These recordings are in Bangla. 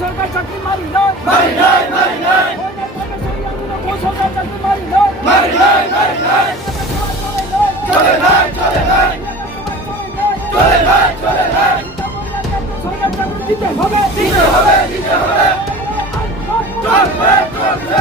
সরকার চাকরি মারি নয় মারি নাই মারি নাই সরকার চাকরি মারি নয় মারি নাই মারি নাই চলে নাই চলে নাই চলে নাই চলে নাই সরকার চাকরি দিতে হবে দিতে হবে দিতে হবে চলবে চলবে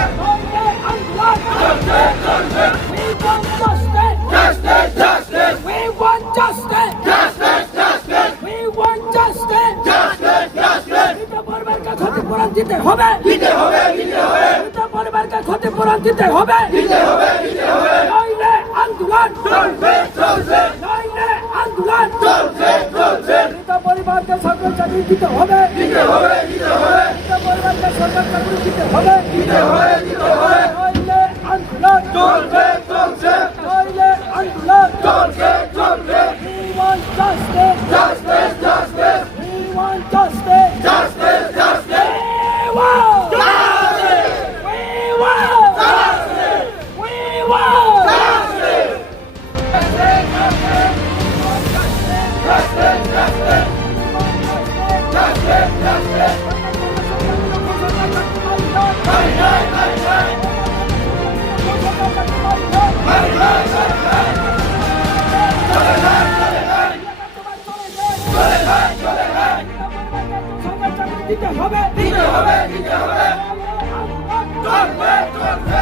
চলবে চলবে we want justice justice justice we want justice justice justice we want justice justice justice এটা পরিবারকে ক্ষতিপূরণ দিতে হবে দিতে হবে দিতে হবে এটা পরিবারকে ক্ষতিপূরণ দিতে হবে দিতে হবে দিতে হবে নইলে আন্দোলন চলবে চলবে নইলে আন্দোলন চলবে চলবে এটা পরিবারকে সরকার চাকরি দিতে হবে দিতে হবে দিতে হবে এটা পরিবারকে সরকার চাকরি দিতে হবে দিতে হবে দিতে হবে নইলে আন্দোলন চলবে চলবে নইলে আন্দোলন চলবে চলবে we want justice justice justice we want justice justice justice we want justice we want justice we want justice justice justice justice justice Mari nai mari nai mari nai mari nai চলে নাই চলে নাই চলে নাই চলে নাই সরকার চাকরি দিতে হবে দিতে হবে দিতে হবে চলবে চলবে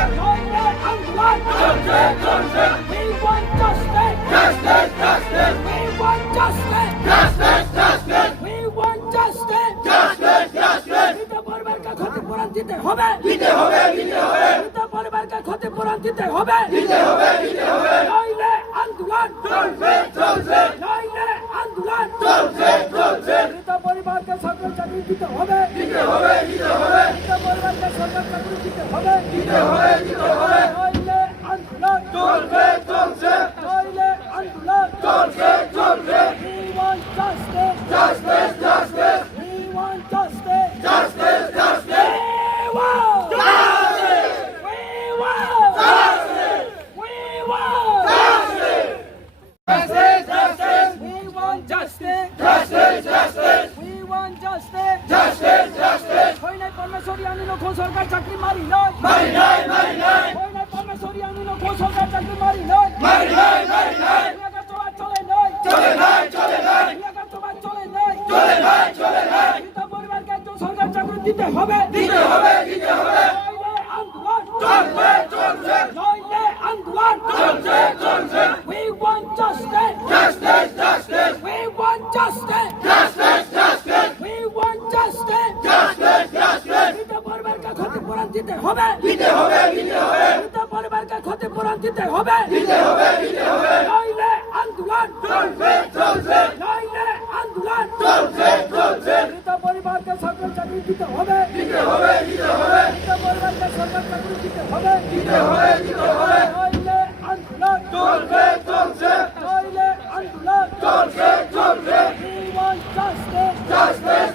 আন্দোলন চলবে চলবে we want justice justice justice we want justice justice justice we want justice justice justice এটা পরিবারকে ক্ষতিপূরণ দিতে হবে দিতে হবে দিতে হবে এটা পরিবারকে ক্ষতিপূরণ দিতে হবে দিতে হবে দিতে হবে নইলে আন্দোলন চলবে চলবে নইলে আন্দোলন চলবে চলবে এটা পরিবারকে সরকার চাকরি দিতে হবে দিতে হবে দিতে হবে এটা পরিবারকে সরকার চাকরি দিতে হবে দিতে হবে দিতে হবে নইলে আন্দোলন চলবে চলবে নইলে আন্দোলন চলবে চলবে we want justice justice justice we want justice justice justice we want justice we want justice we want justice justice justice we want justice justice justice we want justice justice justice হয় না পরমেশ্বরী আমি নখন সরকার চাকরি মারি নয় মারি নাই মারি নাই হয় না পরমেশ্বরী আমি নখন সরকার চাকরি মারি নয় মারি নাই মারি নাই চলে নাই চলে নাই চলে নাই চলে নাই চলে নাই চলে নাই এটা পরিবারকে একজন সরকার চাকরি দিতে হবে দিতে হবে দিতে হবে আন্দোলন চলবে চলবে নইলে আন্দোলন চলবে চলবে we want justice justice justice we want justice justice justice we want justice justice justice এটা পরিবারকে ক্ষতিপূরণ দিতে হবে দিতে হবে দিতে হবে এটা পরিবারকে ক্ষতিপূরণ দিতে হবে দিতে হবে দিতে হবে নইলে আন্দোলন চলবে চলবে নইলে আন্দোলন চলবে চলবে এটা পরিবারকে সরকার চাকরি দিতে হবে দিতে হবে দিতে হবে এটা পরিবারকে সরকার চাকরি দিতে হবে দিতে হবে দিতে হবে নইলে আন্দোলন চলবে চলবে নইলে আন্দোলন চলবে চলবে we want justice justice